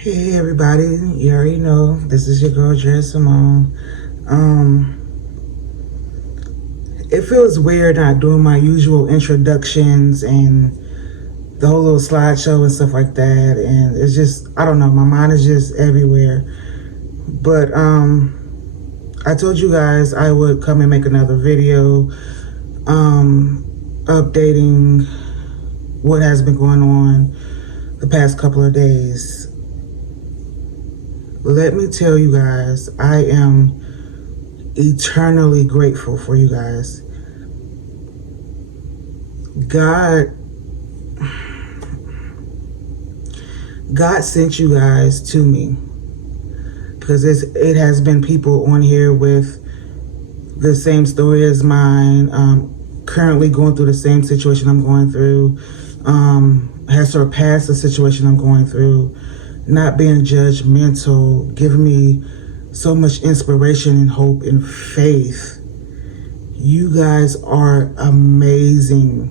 Hey everybody, you already know this is your girl Dress Simone. Um, it feels weird not doing my usual introductions and the whole little slideshow and stuff like that, and it's just, I don't know, my mind is just everywhere. But I told you guys I would come and make another video updating what has been going on the past couple of days. Let me tell you guys, I am eternally grateful for you guys. God sent you guys to me because it has been people on here with the same story as mine, currently going through the same situation I'm going through, has surpassed the situation I'm going through, not being judgmental, giving me so much inspiration and hope and faith. You guys are amazing.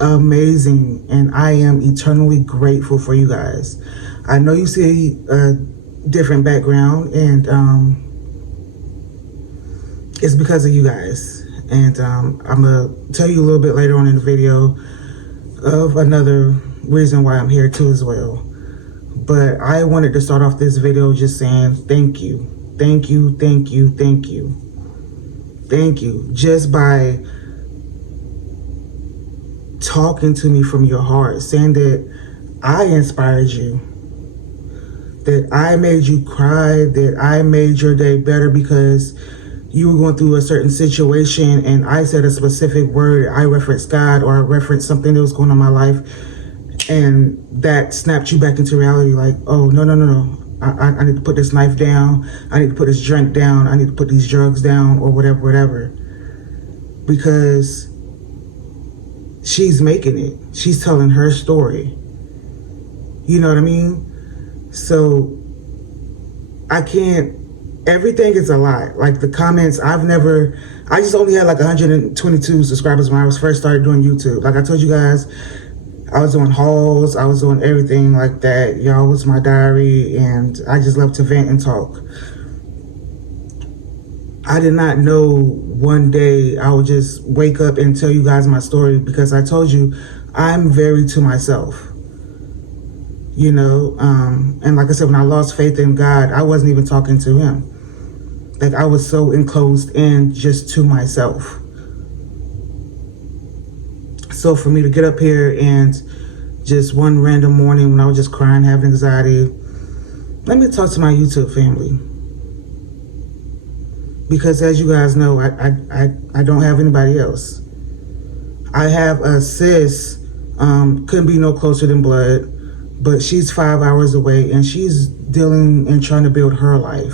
Amazing. And I am eternally grateful for you guys. I know you see a different background, and it's because of you guys. And I'm going to tell you a little bit later on in the video of another reason why I'm here too as well. But I wanted to start off this video just saying thank you. Thank you, thank you, thank you. Thank you. Just by talking to me from your heart, saying that I inspired you, that I made you cry, that I made your day better because you were going through a certain situation and I said a specific word, I referenced God or I referenced something that was going on in my life, and that snapped you back into reality like, oh, no. I need to put this knife down. I need to put this drink down. I need to put these drugs down or whatever. Because she's making it. She's telling her story. You know what I mean? So I can't, everything is a lot. Like the comments, I just only had like 122 subscribers when I was first started doing YouTube. Like I told you guys, I was doing hauls, I was doing everything like that. Y'all was my diary, and I just love to vent and talk. I did not know one day I would just wake up and tell you guys my story, because I told you I'm very to myself. You know, and like I said, when I lost faith in God, I wasn't even talking to him. Like I was so enclosed in just to myself. So for me to get up here and just one random morning when I was just crying, having anxiety, let me talk to my YouTube family. Because as you guys know, I don't have anybody else. I have a sis, couldn't be no closer than blood, but she's 5 hours away and she's dealing and trying to build her life.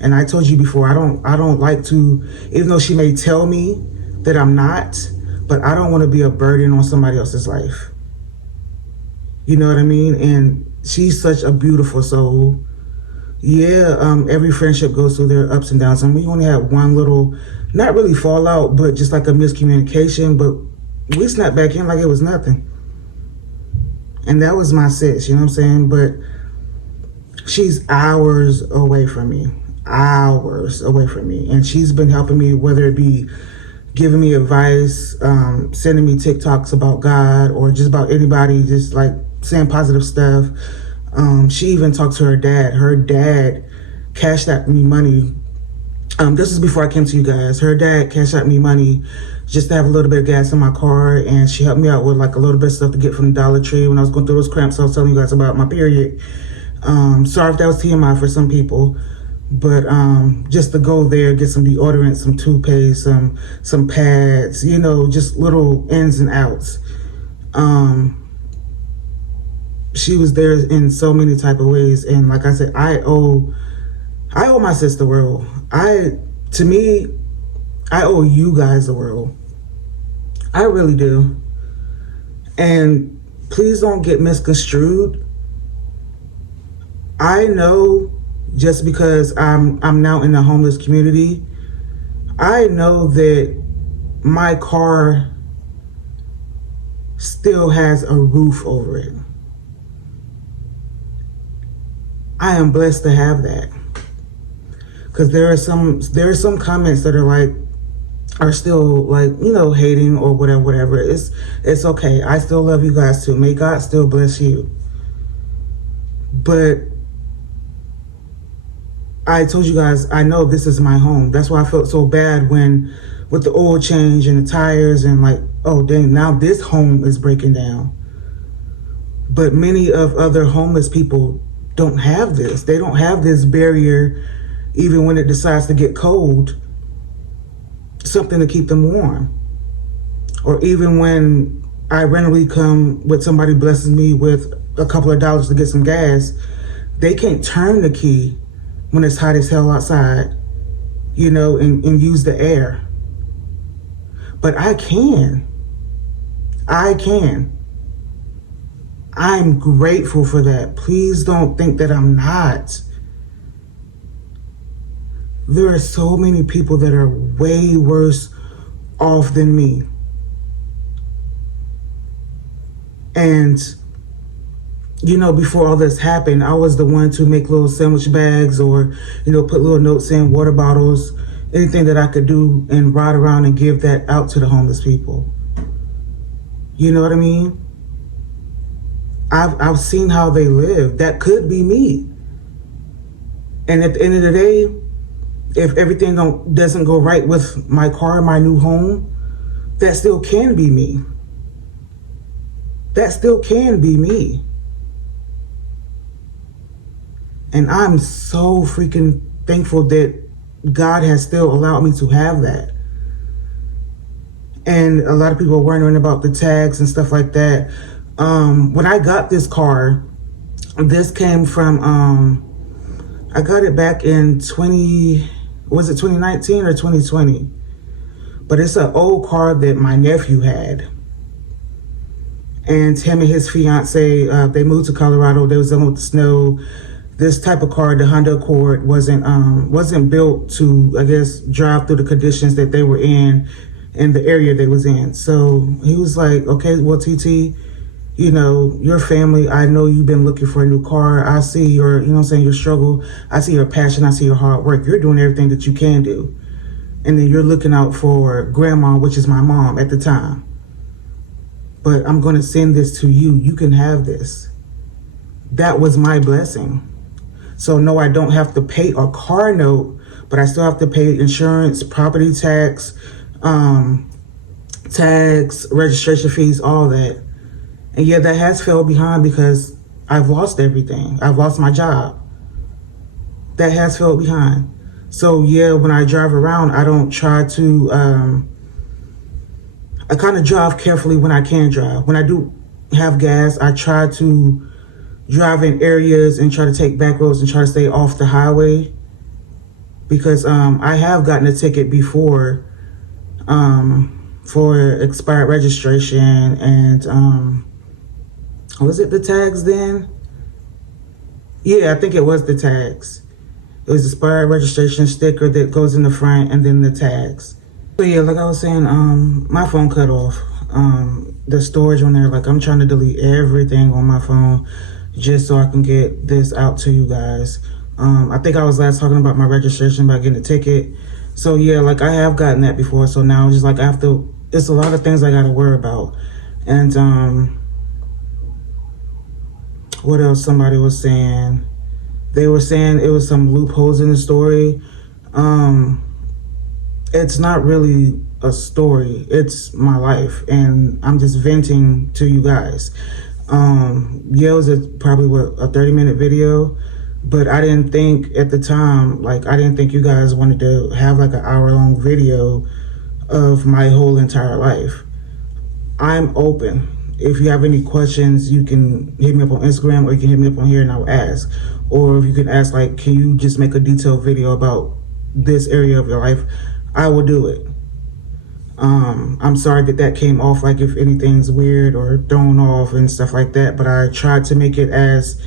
And I told you before, I don't like to, even though she may tell me that I'm not, but I don't want to be a burden on somebody else's life. You know what I mean? And she's such a beautiful soul. Yeah, every friendship goes through their ups and downs. And we only had one little, not really fallout, but just like a miscommunication. But we snapped back in like it was nothing. And that was my sis, you know what I'm saying? But she's hours away from me. Hours away from me. And she's been helping me, whether it be giving me advice, sending me TikToks about God or just about anybody, just like saying positive stuff. She even talked to her dad. Her dad cashed out me money. This is before I came to you guys. Her dad cashed out me money just to have a little bit of gas in my car, and she helped me out with like a little bit of stuff to get from the Dollar Tree when I was going through those cramps I was telling you guys about my period. Sorry if that was TMI for some people. But just to go there, get some deodorant, some toothpaste, some pads, you know, just little ins and outs. She was there in so many type of ways, and like I said, I owe my sister the world. To me, I owe you guys the world. I really do. And please don't get misconstrued. I know. Just because I'm now in the homeless community, I know that my car still has a roof over it. I am blessed to have that. Because there are some comments that are still like, hating or whatever. It's okay. I still love you guys too. May God still bless you. But I told you guys, I know this is my home. That's why I felt so bad when with the oil change and the tires and like, oh dang, now this home is breaking down. But many of other homeless people don't have this. They don't have this barrier, even when it decides to get cold, something to keep them warm. Or even when I randomly come with somebody blesses me with a couple of dollars to get some gas, they can't turn the key when it's hot as hell outside, and use the air. But I can. I'm grateful for that. Please don't think that I'm not. There are so many people that are way worse off than me. And, before all this happened, I was the one to make little sandwich bags or, put little notes in, water bottles, anything that I could do and ride around and give that out to the homeless people. You know what I mean? I've seen how they live. That could be me. And at the end of the day, if everything doesn't go right with my car, my new home, that still can be me. That still can be me. And I'm so freaking thankful that God has still allowed me to have that. And a lot of people are wondering about the tags and stuff like that. When I got this car, this came from, I got it back in 2019 or 2020? But it's an old car that my nephew had. And him and his fiance, they moved to Colorado. They was dealing with the snow. This type of car, the Honda Accord, wasn't built to, I guess, drive through the conditions that they were in the area they was in. So he was like, okay, well, TT, your family, I know you've been looking for a new car. I see your, your struggle. I see your passion. I see your hard work. You're doing everything that you can do. And then you're looking out for grandma, which is my mom at the time. But I'm going to send this to you. You can have this. That was my blessing. So no, I don't have to pay a car note, but I still have to pay insurance, property tax, tags, registration fees, all that. And yeah, that has fell behind because I've lost everything. I've lost my job. That has fell behind. So yeah, when I drive around, I don't try to, I kind of drive carefully when I can drive. When I do have gas, I try to drive in areas and try to take back roads and try to stay off the highway. Because I have gotten a ticket before for expired registration and was it the tags then? Yeah, I think it was the tags. It was expired registration sticker that goes in the front and then the tags. So yeah, like I was saying, my phone cut off. The storage on there, like I'm trying to delete everything on my phone just so I can get this out to you guys. I think I was last talking about my registration about getting a ticket. So yeah, like I have gotten that before. So now it's just like it's a lot of things I gotta worry about. And what else somebody was saying? They were saying it was some loopholes in the story. It's not really a story. It's my life, and I'm just venting to you guys. Yeah, it was probably a 30-minute video, but I didn't think at the time, I didn't think you guys wanted to have like an hour-long video of my whole entire life. I'm open. If you have any questions, you can hit me up on Instagram or you can hit me up on here and I'll ask. Or if you can ask, can you just make a detailed video about this area of your life? I will do it. I'm sorry that came off if anything's weird or thrown off and stuff like that, but I tried to make it as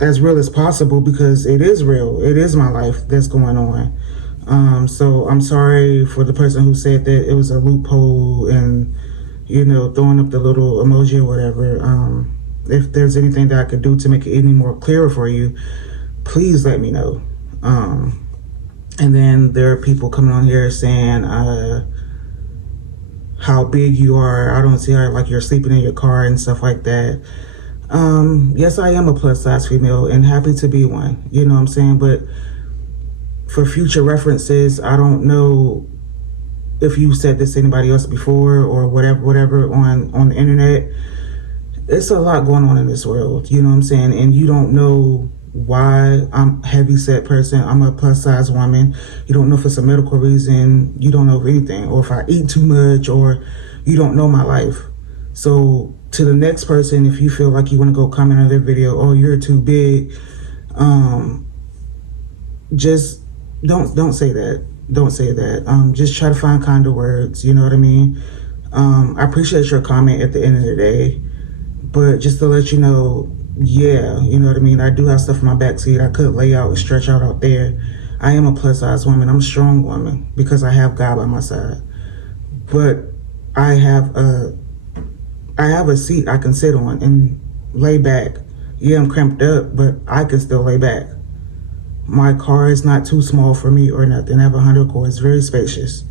real as possible because it is real. It is my life that's going on. So I'm sorry for the person who said that it was a loophole and, throwing up the little emoji or whatever. If there's anything that I could do to make it any more clearer for you, please let me know. And then there are people coming on here saying how big you are. I don't see how like you're sleeping in your car and stuff like that. Yes, I am a plus size female and happy to be one. You know what I'm saying? But for future references, I don't know if you said this to anybody else before or whatever on the internet. It's a lot going on in this world, you know what I'm saying? And you don't know why I'm a heavy set person. I'm a plus size woman. You don't know if it's a medical reason. You don't know of anything, or if I eat too much, or you don't know my life. So to the next person, if you feel like you want to go comment on their video, oh, you're too big, just don't say that. Don't say that. Just try to find kinder words. You know what I mean? I appreciate your comment at the end of the day. But just to let you know, yeah, you know what I mean? I do have stuff in my backseat. I could lay out and stretch out there. I am a plus size woman. I'm a strong woman because I have God by my side. But I have a seat I can sit on and lay back. Yeah, I'm cramped up, but I can still lay back. My car is not too small for me or nothing. I have a Honda Accord. It's very spacious.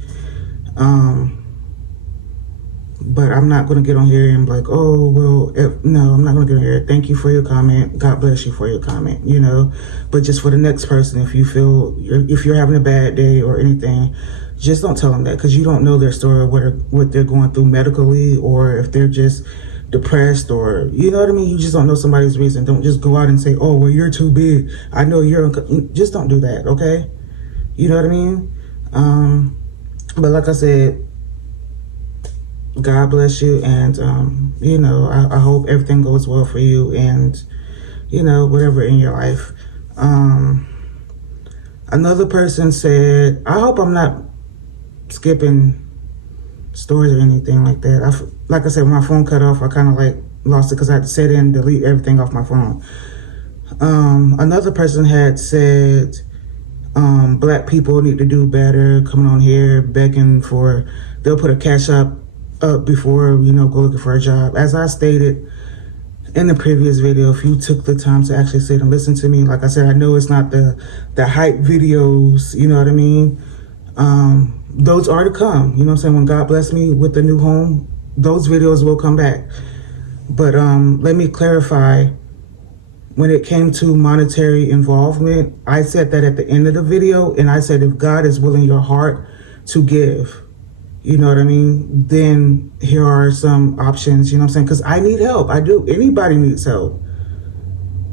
But I'm not going to get on here and be like, oh, well, no, I'm not going to get on here. Thank you for your comment. God bless you for your comment, you know. But just for the next person, if you feel, if you're having a bad day or anything, just don't tell them that, because you don't know their story, what they're going through medically, or if they're just depressed, or, you know what I mean? You just don't know somebody's reason. Don't just go out and say, oh, well, you're too big. I know you're, just don't do that, okay? You know what I mean? But like I said, God bless you, and you know, I hope everything goes well for you, and you know, whatever in your life. Another person said, I hope I'm not skipping stories or anything like that. Like I said, when my phone cut off, I kind of like lost it because I had to set in and delete everything off my phone. Another person had said, black people need to do better, coming on here begging for, they'll put a Cashapp up before, you know, go looking for a job. As I stated in the previous video, if you took the time to actually sit and listen to me, like I said, I know it's not the hype videos, you know what I mean? Those are to come, you know what I'm saying? When God bless me with a new home, those videos will come back. But let me clarify, when it came to monetary involvement, I said that at the end of the video, and I said, if God is willing your heart to give, you know what I mean, then here are some options, you know what I'm saying? Because I need help. I do. Anybody needs help.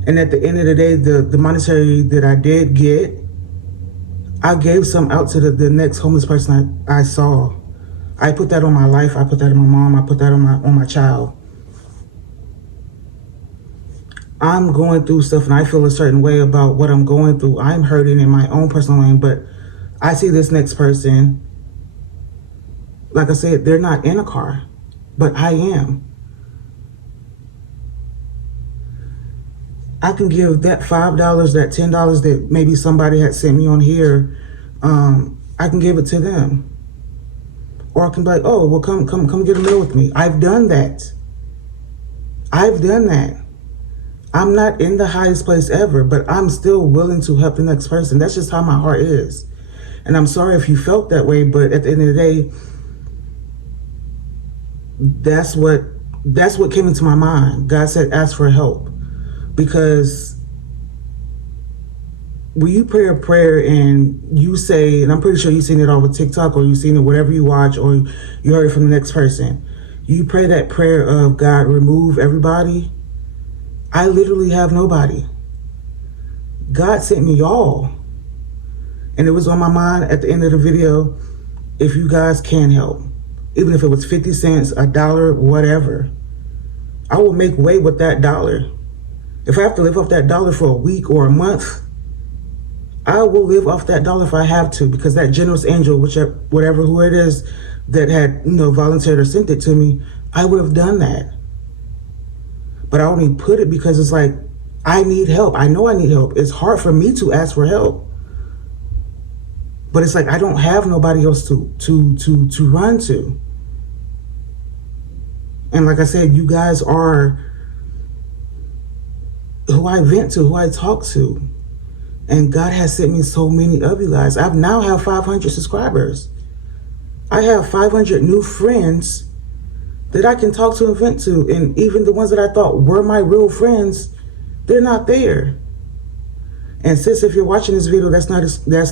And at the end of the day, the monetary that I did get, I gave some out to the next homeless person I saw. I put that on my life. I put that on my mom. I put that on my child. I'm going through stuff and I feel a certain way about what I'm going through. I'm hurting in my own personal lane, but I see this next person, like I said, they're not in a car, but I am. I can give that $5, that $10 that maybe somebody had sent me on here. I can give it to them. Or I can be like, oh, well, come get a meal with me. I've done that. I've done that. I'm not in the highest place ever, but I'm still willing to help the next person. That's just how my heart is. And I'm sorry if you felt that way, but at the end of the day, that's what came into my mind. God said, ask for help. Because when you pray a prayer and you say, and I'm pretty sure you've seen it over TikTok, or you've seen it whatever you watch, or you heard it from the next person, you pray that prayer of, God, remove everybody. I literally have nobody. God sent me y'all. And it was on my mind at the end of the video, if you guys can help, even if it was 50 cents, $1, whatever, I will make way with that $1. If I have to live off that $1 for a week or a month, I will live off that $1 if I have to, because that generous angel, whatever who it is that had, you know, volunteered or sent it to me, I would have done that. But I only put it because it's like, I need help. I know I need help. It's hard for me to ask for help. But it's like, I don't have nobody else to run to. And like I said, you guys are who I vent to, who I talk to. And God has sent me so many of you guys. I now have 500 subscribers. I have 500 new friends that I can talk to and vent to. And even the ones that I thought were my real friends, they're not there. And sis, if you're watching this video, that's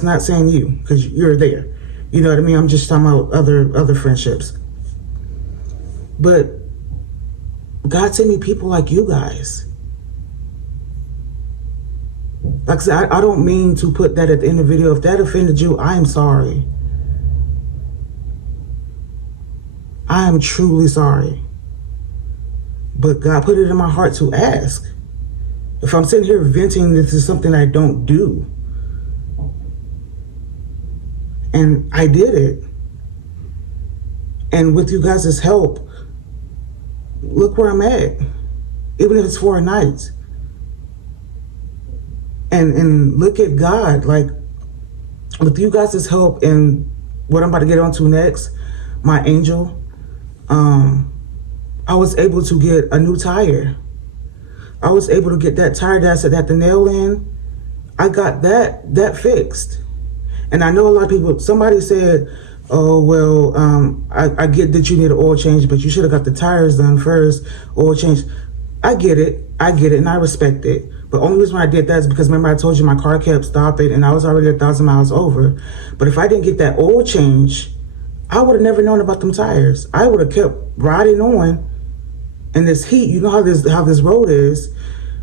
not saying you, because you're there. You know what I mean? I'm just talking about other friendships. But God sent me people like you guys. Like I said, I don't mean to put that at the end of the video. If that offended you, I am sorry. I am truly sorry. But God put it in my heart to ask. If I'm sitting here venting, this is something I don't do. And I did it. And with you guys' help, look where I'm at. Even if it's for a night. And look at God. Like, with you guys' help and what I'm about to get onto next, my angel, I was able to get a new tire. I was able to get that tire that I said had to nail in. I got that fixed. And I know a lot of people, somebody said, oh, well, I get that you need an oil change, but you should have got the tires done first, oil change. I get it, and I respect it. But only reason why I did that is because remember I told you my car kept stopping and I was already 1,000 miles over. But if I didn't get that oil change, I would have never known about them tires. I would have kept riding on, and this heat, you know how this road is,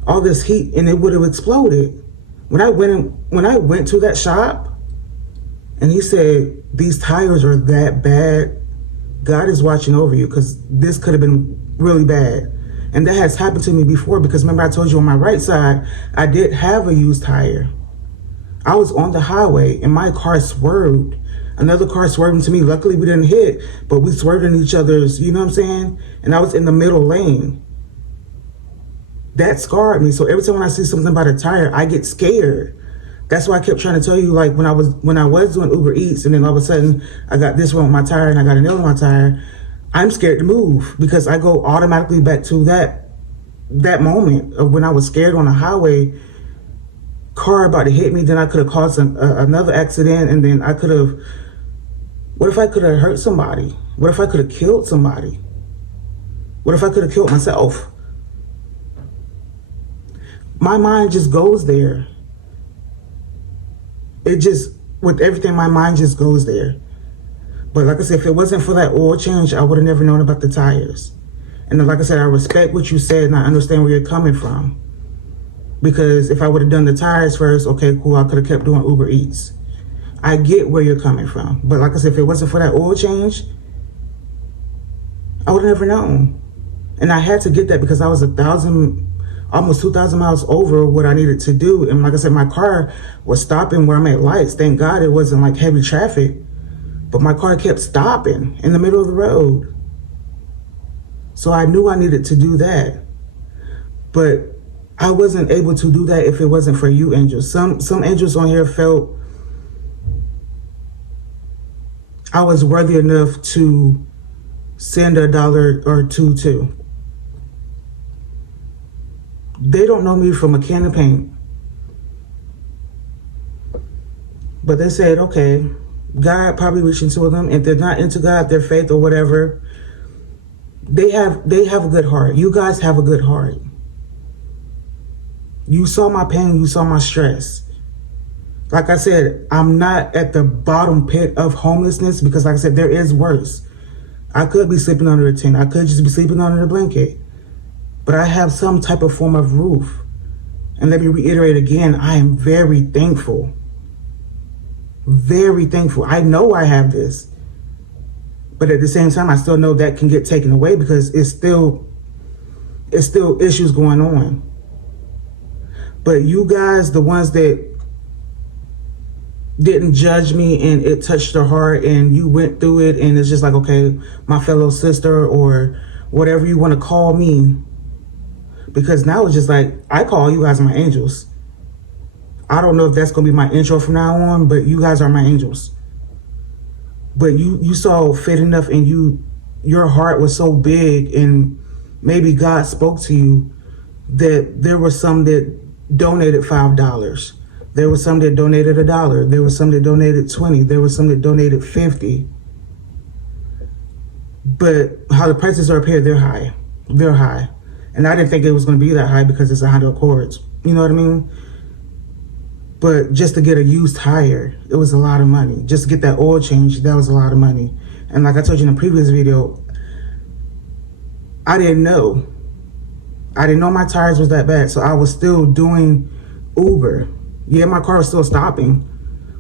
all this heat, and it would have exploded. When I went to that shop, and he said, these tires are that bad, God is watching over you, because this could have been really bad. And that has happened to me before, because remember I told you on my right side, I did have a used tire. I was on the highway and my car swerved. Another car swerved into me. Luckily we didn't hit, but we swerved in each other's, you know what I'm saying? And I was in the middle lane. That scarred me. So every time when I see something about a tire, I get scared. That's why I kept trying to tell you, like when I was doing Uber Eats, and then all of a sudden I got this one with my tire and I got a nail on my tire, I'm scared to move because I go automatically back to that moment of when I was scared on the highway, car about to hit me, then I could have caused another accident, and then what if I could have hurt somebody? What if I could have killed somebody? What if I could have killed myself? My mind just goes there. With everything, my mind just goes there. But like I said, if it wasn't for that oil change, I would have never known about the tires. And like I said, I respect what you said and I understand where you're coming from. Because if I would have done the tires first, okay, cool, I could have kept doing Uber Eats. I get where you're coming from. But like I said, if it wasn't for that oil change, I would have never known. And I had to get that because I was almost 2,000 miles over what I needed to do. And like I said, my car was stopping where I'm at lights. Thank God it wasn't like heavy traffic. But my car kept stopping in the middle of the road. So I knew I needed to do that. But I wasn't able to do that if it wasn't for you angels. Some angels on here felt I was worthy enough to send $1 or two to. They don't know me from a can of paint. But they said, okay, God probably reaching to them. If they're not into God, their faith or whatever, they have a good heart. You guys have a good heart. You saw my pain, you saw my stress. Like I said, I'm not at the bottom pit of homelessness because like I said, there is worse. I could be sleeping under a tent. I could just be sleeping under a blanket. But I have some type of form of roof. And let me reiterate again, I am very thankful. Very thankful. I know I have this. But at the same time, I still know that can get taken away because it's still issues going on. But you guys, the ones that didn't judge me and it touched their heart and you went through it and it's just like, okay, my fellow sister or whatever you want to call me. Because now it's just like, I call you guys my angels. I don't know if that's going to be my intro from now on, but you guys are my angels. But you saw fit enough and your heart was so big and maybe God spoke to you that there were some that donated $5. There was some that donated $1. There was some that donated 20. There was some that donated 50. But how the prices are up here, they're high. They're high. And I didn't think it was going to be that high because it's 100 Accords. You know what I mean? But just to get a used tire, it was a lot of money. Just to get that oil change, that was a lot of money. And like I told you in the previous video, I didn't know. I didn't know my tires was that bad. So I was still doing Uber. Yeah, my car was still stopping,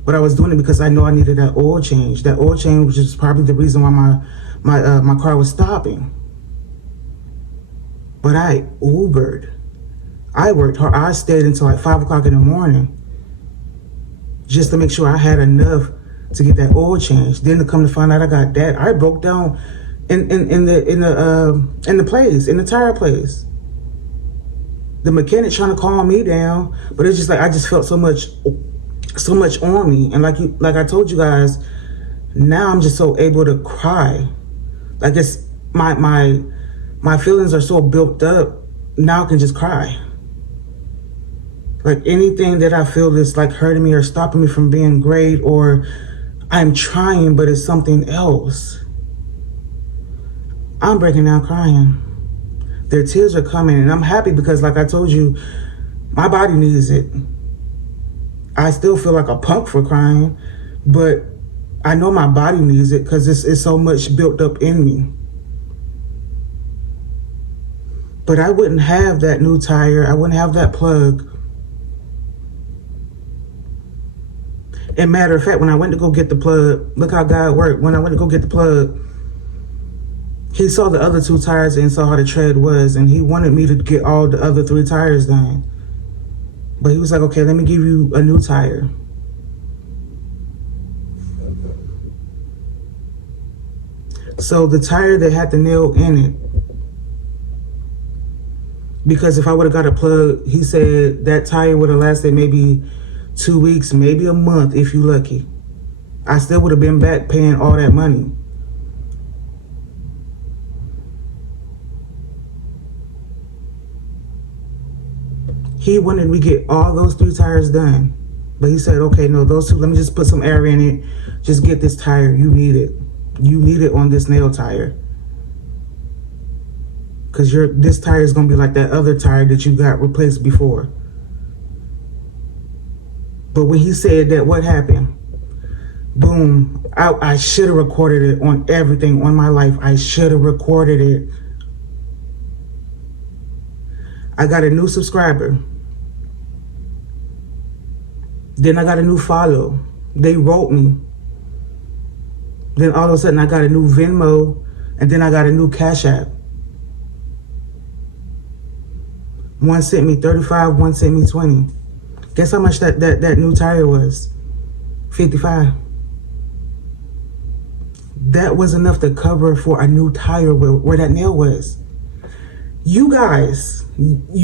but I was doing it because I know I needed that oil change. That oil change was just probably the reason why my car was stopping. But I Ubered. I worked hard. I stayed until like 5 o'clock in the morning just to make sure I had enough to get that oil change. Then to come to find out I got that, I broke down in the tire place. The mechanic trying to calm me down, but it's just like I just felt so much on me. And like I told you guys, now I'm just so able to cry. Like it's my feelings are so built up. Now I can just cry. Like anything that I feel is like hurting me or stopping me from being great, or I'm trying but it's something else, I'm breaking down crying. Their tears are coming, and I'm happy because like I told you, my body needs it. I still feel like a punk for crying, but I know my body needs it because it's so much built up in me. But I wouldn't have that new tire. I wouldn't have that plug. And matter of fact, when I went to go get the plug, look how God worked. When I went to go get the plug, he saw the other 2 tires and saw how the tread was, and he wanted me to get all the other 3 tires done. But he was like, okay, let me give you a new tire. So the tire that had the nail in it, because if I would have got a plug, he said that tire would have lasted maybe 2 weeks, maybe a month if you lucky. I still would have been back paying all that money. He wanted me to get all those 3 tires done. But he said, okay, no, those 2, let me just put some air in it. Just get this tire. You need it. You need it on this nail tire. Because this tire is going to be like that other tire that you got replaced before. But when he said that, what happened? Boom. I should have recorded it on everything on my life. I should have recorded it. I got a new subscriber. Then I got a new follow. They wrote me. Then all of a sudden I got a new Venmo, and then I got a new Cashapp. One sent me 35, one sent me 20. Guess how much that new tire was? 55. That was enough to cover for a new tire where that nail was. You guys, it's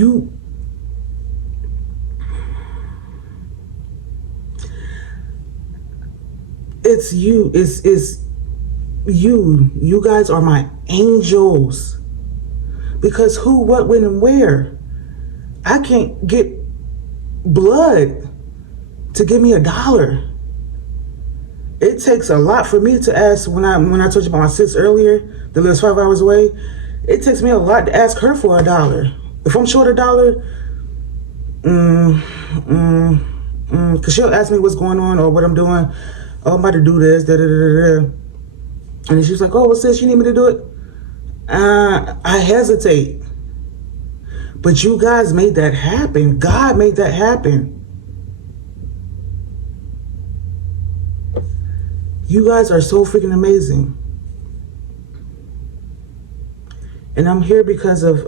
you. It's you. You guys are my angels. Because who, what, when, and where? I can't get blood to give me $1. It takes a lot for me to ask. When I told you about my sis earlier, that lives 5 hours away, it takes me a lot to ask her for $1. If I'm short $1, because she'll ask me what's going on or what I'm doing. Oh, I'm about to do this, da da da da. And then she's like, oh, well, sis, you need me to do it? I hesitate. But you guys made that happen. God made that happen. You guys are so freaking amazing. And I'm here because of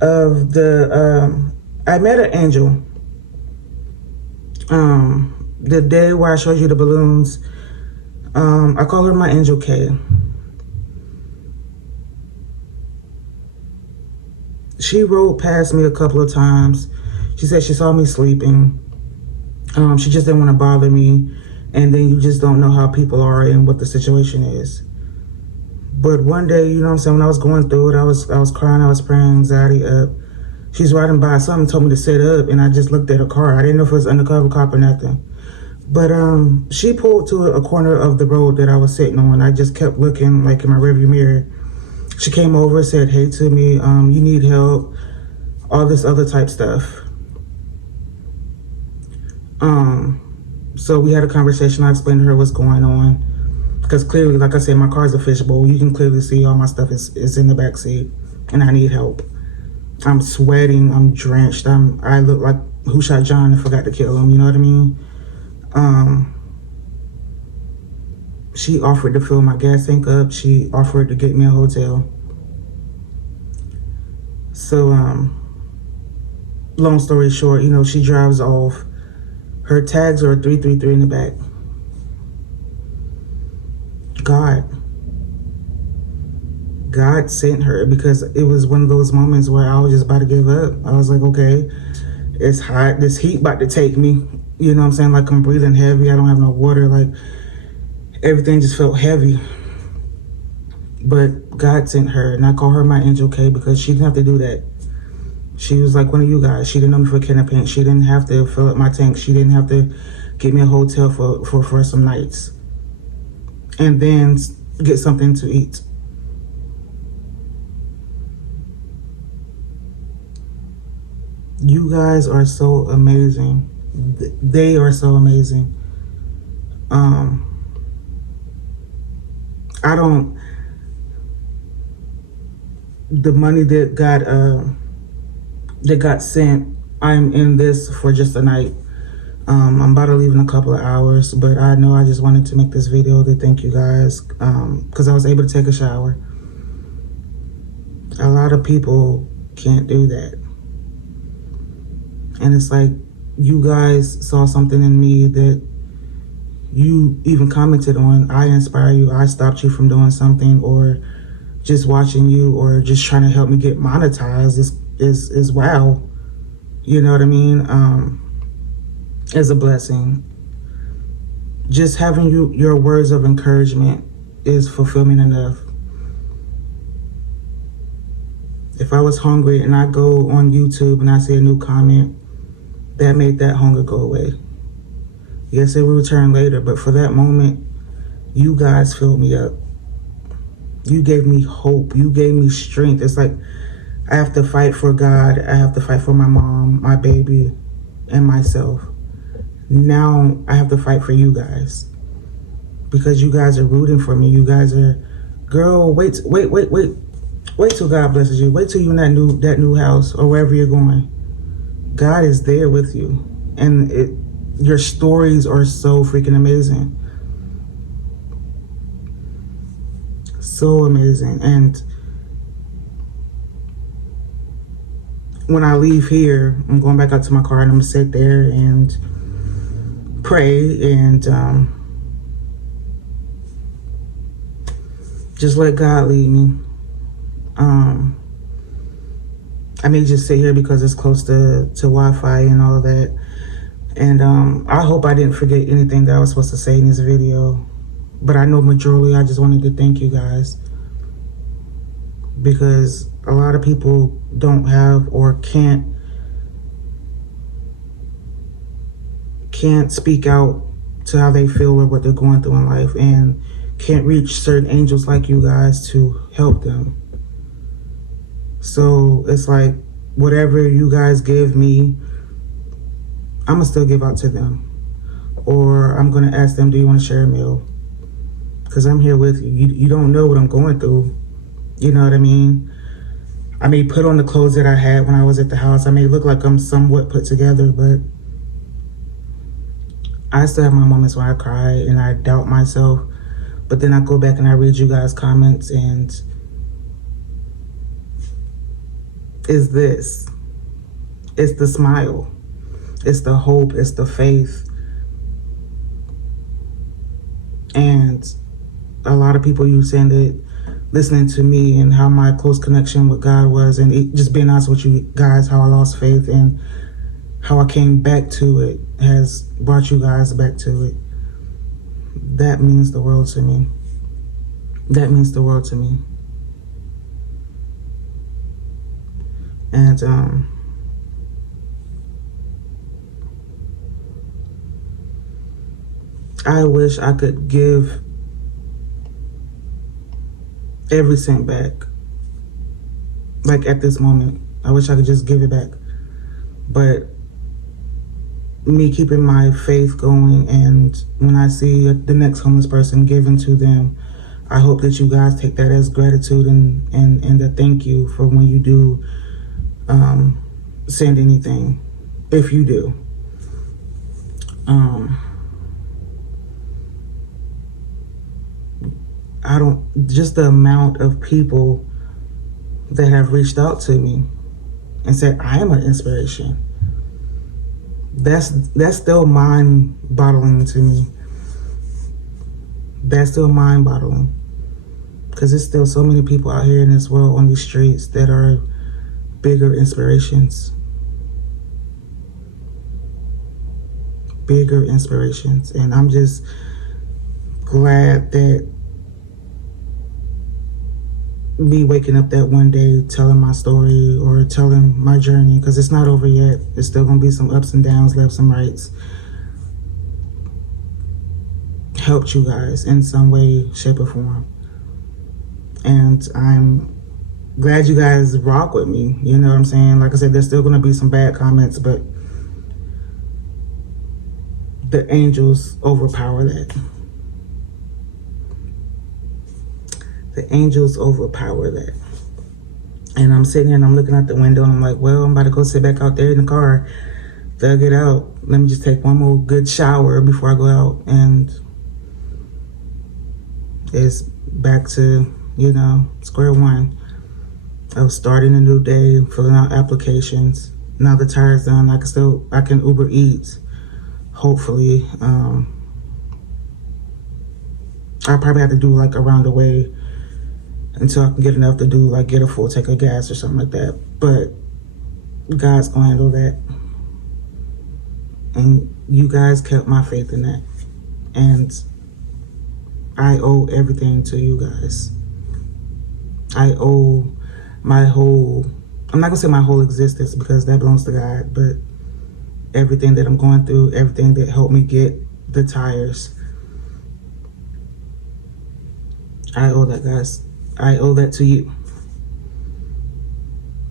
the I met an angel. The day where I showed you the balloons, I call her my Angel K. She rode past me a couple of times. She said she saw me sleeping. She just didn't want to bother me. And then you just don't know how people are and what the situation is. But one day, you know what I'm saying, when I was going through it, I was crying, I was praying, anxiety up. She's riding by. Something told me to sit up, and I just looked at her car. I didn't know if it was undercover cop or nothing. But she pulled to a corner of the road that I was sitting on. I just kept looking, like in my rearview mirror. She came over, said hey to me, you need help, all this other type stuff. So we had a conversation. I explained to her what's going on. Because clearly, like I said, my car's a fishbowl. You can clearly see all my stuff is in the back seat, and I need help. I'm sweating. I'm drenched. I look like Who Shot John and forgot to kill him. You know what I mean? She offered to fill my gas tank up. She offered to get me a hotel. So, long story short, you know, she drives off. Her tags are 333 in the back. God sent her, because it was one of those moments where I was just about to give up. I was like, okay, it's hot. This heat about to take me. You know what I'm saying? Like, I'm breathing heavy. I don't have no water. Like, everything just felt heavy. But God sent her, and I call her my Angel K, because she didn't have to do that. She was like one of you guys. She didn't know me for a can of paint. She didn't have to fill up my tank. She didn't have to get me a hotel for some nights. And then get something to eat. You guys are so amazing. They are so amazing. The money that got sent, I'm in this for just a night. I'm about to leave in a couple of hours, but I know I just wanted to make this video to thank you guys, because I was able to take a shower. A lot of people can't do that. And it's like, you guys saw something in me that you even commented on. I inspire you. I stopped you from doing something, or just watching you, or just trying to help me get monetized is wow. You know what I mean? Is a blessing. Just having your words of encouragement is fulfillment enough. If I was hungry and I go on YouTube and I see a new comment, that made that hunger go away. Yes, it will return later, but for that moment, you guys filled me up. You gave me hope. You gave me strength. It's like, I have to fight for God. I have to fight for my mom, my baby, and myself. Now I have to fight for you guys, because you guys are rooting for me. You guys are, girl, wait till God blesses you. Wait till you're in that new house, or wherever you're going. God is there with you, and your stories are so freaking amazing. So amazing. And when I leave here, I'm going back out to my car, and I'm gonna sit there and pray and just let God lead me. I may just sit here because it's close to Wi-Fi and all of that. And I hope I didn't forget anything that I was supposed to say in this video. But I know majorly I just wanted to thank you guys, because a lot of people don't have, or can't speak out to how they feel or what they're going through in life, and can't reach certain angels like you guys to help them. So it's like, whatever you guys give me, I'm gonna still give out to them. Or I'm gonna ask them, do you want to share a meal? Because I'm here with you. You don't know what I'm going through. You know what I mean? I may put on the clothes that I had when I was at the house. I may look like I'm somewhat put together, but I still have my moments where I cry and I doubt myself. But then I go back and I read you guys' comments, and it's the smile, it's the hope, it's the faith. And a lot of people, you saying that, listening to me and how my close connection with God was, and just being honest with you guys, how I lost faith and how I came back to it, has brought you guys back to it. That means the world to me. That means the world to me. And I wish I could give every cent back. Like at this moment, I wish I could just give it back. But me keeping my faith going, and when I see the next homeless person given to them, I hope that you guys take that as gratitude and a thank you for when you do send anything, if you do. Just the amount of people that have reached out to me and said I am an inspiration. That's still mind-boggling to me. That's still mind-boggling. Because there's still so many people out here in this world on these streets that are bigger inspirations. Bigger inspirations. And I'm just glad that me waking up that one day telling my story or telling my journey, because it's not over yet. There's still going to be some ups and downs, lefts and rights. Helped you guys in some way, shape, or form. And I'm glad you guys rock with me. You know what I'm saying? Like I said, there's still going to be some bad comments, but the angels overpower that. The angels overpower that. And I'm sitting here and I'm looking out the window and I'm like, well, I'm about to go sit back out there in the car, thug it out. Let me just take one more good shower before I go out. And it's back to, square one of starting a new day, filling out applications. Now the tire's done, I can Uber Eats, hopefully. I'll probably have to do like around the way until I can get enough to do like get a full tank of gas or something like that. But God's gonna handle that. And you guys kept my faith in that. And I owe everything to you guys. I owe my whole, I'm not gonna say my whole existence because that belongs to God, but everything that I'm going through, everything that helped me get the tires. I owe that, guys. I owe that to you.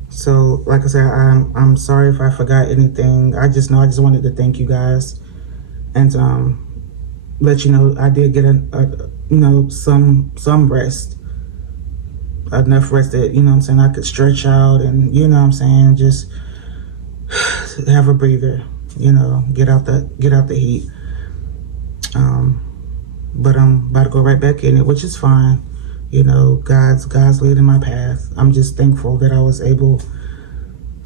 So, like I said, I'm sorry if I forgot anything. I just wanted to thank you guys and let you know I did get some rest, enough rest that I could stretch out and just have a breather, get out the heat. But I'm about to go right back in it, which is fine. God's leading my path. I'm just thankful that I was able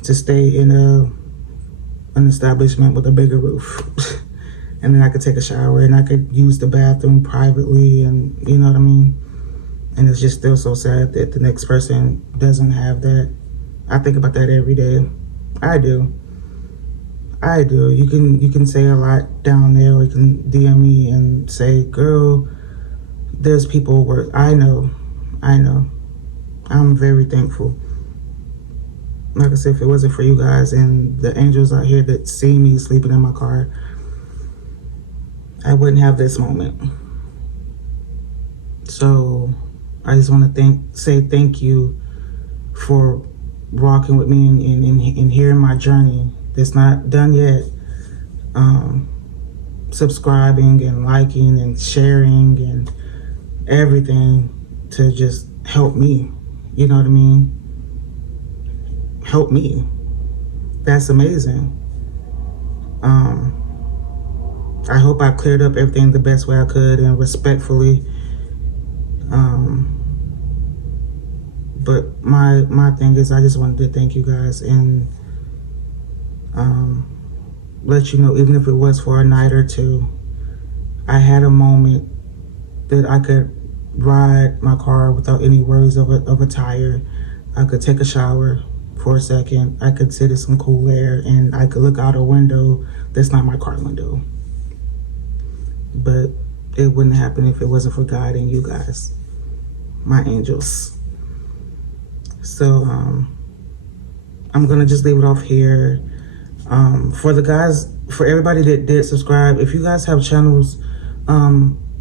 to stay in an establishment with a bigger roof. And then I could take a shower and I could use the bathroom privately, and you know what I mean? And it's just still so sad that the next person doesn't have that. I think about that every day. I do. You can say a lot down there, or you can DM me and say, girl, there's people where I know. I'm very thankful. Like I said, if it wasn't for you guys and the angels out here that see me sleeping in my car, I wouldn't have this moment. So I just want to say thank you for rocking with me and hearing my journey. That's not done yet. Subscribing and liking and sharing and everything to just help me. You know what I mean? Help me. That's amazing. I hope I cleared up everything the best way I could and respectfully. But my thing is, I just wanted to thank you guys and let you know, even if it was for a night or two, I had a moment that I could ride my car without any worries of a tire. I could take a shower for a second. I could sit in some cool air and I could look out a window that's not my car window. But it wouldn't happen if it wasn't for God and you guys, my angels. So I'm gonna just leave it off here. For the guys, for everybody that did subscribe, if you guys have channels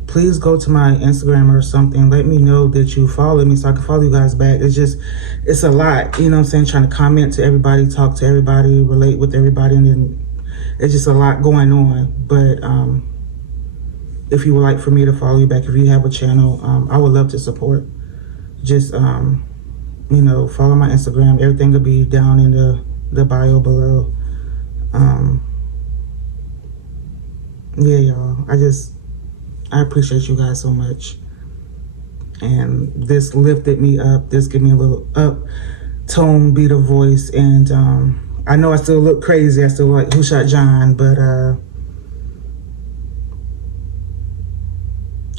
Please go to my Instagram or something. Let me know that you follow me so I can follow you guys back. It's a lot, you know what I'm saying? Trying to comment to everybody, talk to everybody, relate with everybody, and then it's just a lot going on. But if you would like for me to follow you back, if you have a channel, I would love to support. Just you know, follow my Instagram. Everything will be down in the bio below. Yeah, y'all. I appreciate you guys so much. And this lifted me up. This gave me a little up tone, beat of voice. And I know I still look crazy. I still look like Who Shot John, but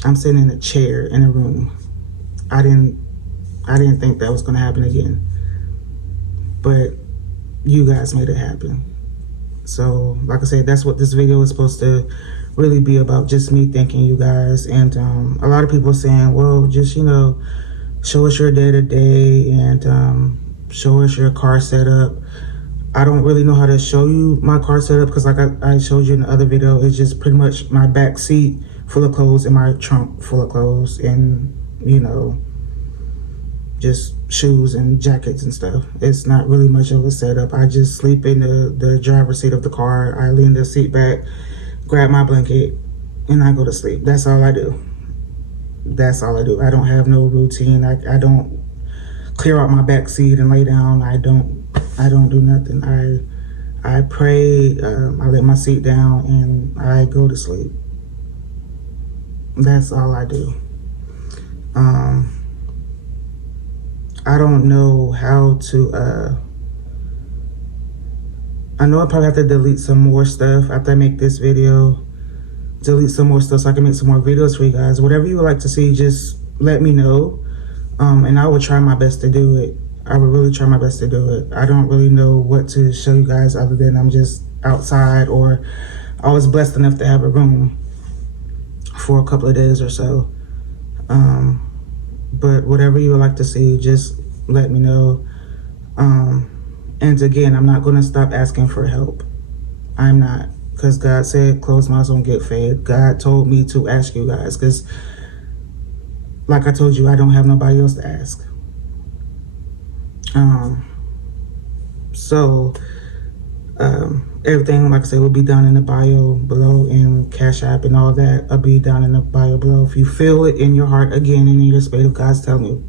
I'm sitting in a chair in a room. I didn't think that was gonna happen again. But you guys made it happen. So, like I said, that's what this video is supposed to really be about, just me thanking you guys. And a lot of people are saying, well, just, you know, show us your day-to-day and show us your car setup. I don't really know how to show you my car setup because like I showed you in the other video, it's just pretty much my back seat full of clothes and my trunk full of clothes and, you know, just shoes and jackets and stuff. It's not really much of a setup. I just sleep in the driver's seat of the car. I lean the seat back, grab my blanket, and I go to sleep. That's all I do. That's all I do. I don't have no routine. I don't clear out my back seat and lay down. I don't do nothing. I pray, I let my seat down, and I go to sleep. That's all I do. I don't know how to, I know I probably have to delete some more stuff after I make this video. Delete some more stuff so I can make some more videos for you guys. Whatever you would like to see, just let me know. And I will try my best to do it. I will really try my best to do it. I don't really know what to show you guys other than I'm just outside, or I was blessed enough to have a room for a couple of days or so. But whatever you would like to see, just let me know. And again, I'm not going to stop asking for help. I'm not, because God said closed mouths don't get fed. God told me to ask you guys because, like I told you, I don't have nobody else to ask. Everything, like I said, will be down in the bio below, and Cashapp and all that will be down in the bio below. If you feel it in your heart again and in your spirit, if God's telling you,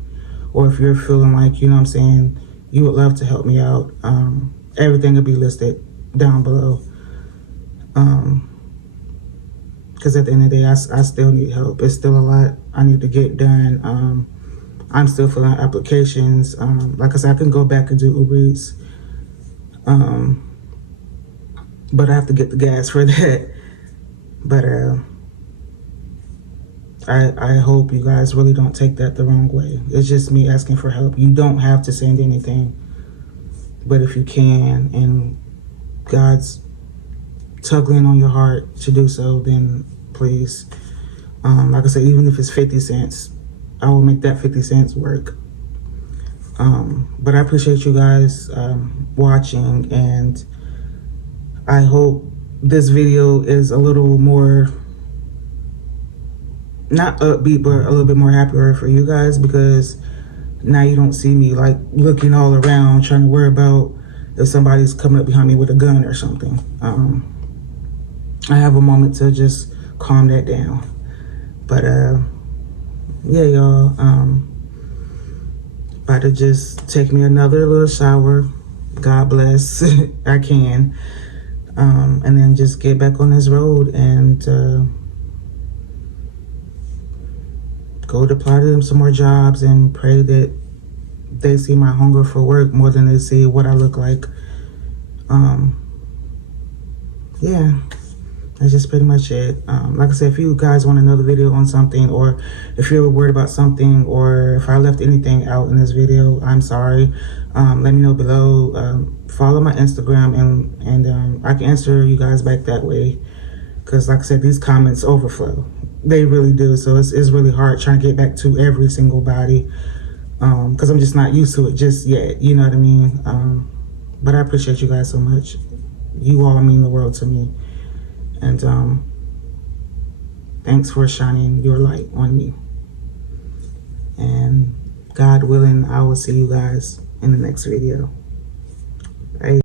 or if you're feeling like, you know what I'm saying, you would love to help me out, everything will be listed down below. Because at the end of the day, I still need help. It's still a lot I need to get done. I'm still filling out applications. Like I said, I can go back and do Uber Eats. But I have to get the gas for that. But I hope you guys really don't take that the wrong way. It's just me asking for help. You don't have to send anything. But if you can, and God's tugging on your heart to do so, then please. Like I said, even if it's 50 cents, I will make that 50 cents work. But I appreciate you guys watching, and I hope this video is a little more, not upbeat, but a little bit more happier for you guys, because now you don't see me like looking all around trying to worry about if somebody's coming up behind me with a gun or something. I have a moment to just calm that down. But yeah, y'all, about to just take me another little shower. God bless. I can. And then just get back on this road and go to apply to them some more jobs and pray that they see my hunger for work more than they see what I look like. Yeah, that's just pretty much it. Like I said, if you guys want another video on something, or if you're worried about something, or if I left anything out in this video, I'm sorry. Let me know below. Follow my Instagram, and I can answer you guys back that way. Because like I said, these comments overflow. They really do. So it's really hard trying to get back to every single body. Because I'm just not used to it just yet. You know what I mean? But I appreciate you guys so much. You all mean the world to me. And Thanks for shining your light on me. And God willing, I will see you guys in the next video.